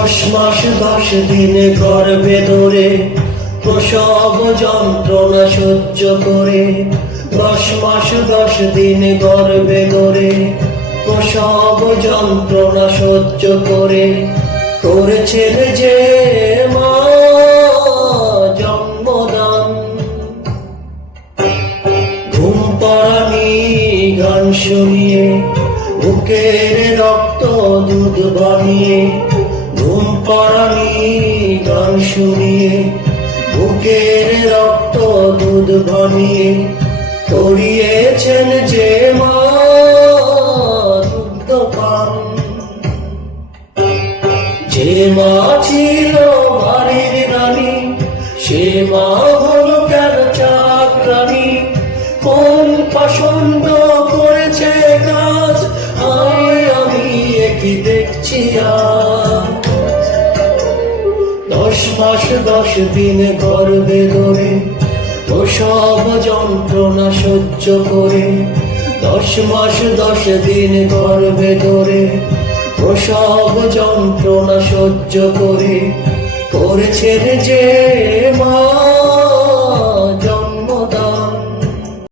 10 মাস 10 দিন গর্ভে ধরে প্রসব যন্ত্রণা সহ্য করে, 10 মাস 10 দিন গর্ভে ধরে প্রসব যন্ত্রণা সহ্য করে করেছেন যে মা জন্মদান। ঘুম পাড়ানি গান শুনিয়ে বুকের রক্ত দুধ বানিয়ে, ঘুম পাড়ানি গান শুনিয়ে বুকের রক্ত দুধ বানিয়ে করিয়েছেন যে মা দুগ্ধ পান। যে মা ছিল বাড়ির রানী সে মা হলো কেন চাকরানী, কোন পাষণ্ড করেছে কাজ আমি একই দেখছি আজ। 10 মাস 10 দিন গর্ভে ধরে প্রসব যন্ত্রণা সহ্য করে, 10 মাস 10 দিন গর্ভে ধরে প্রসব যন্ত্রণা সহ্য করে করেছেন যে মা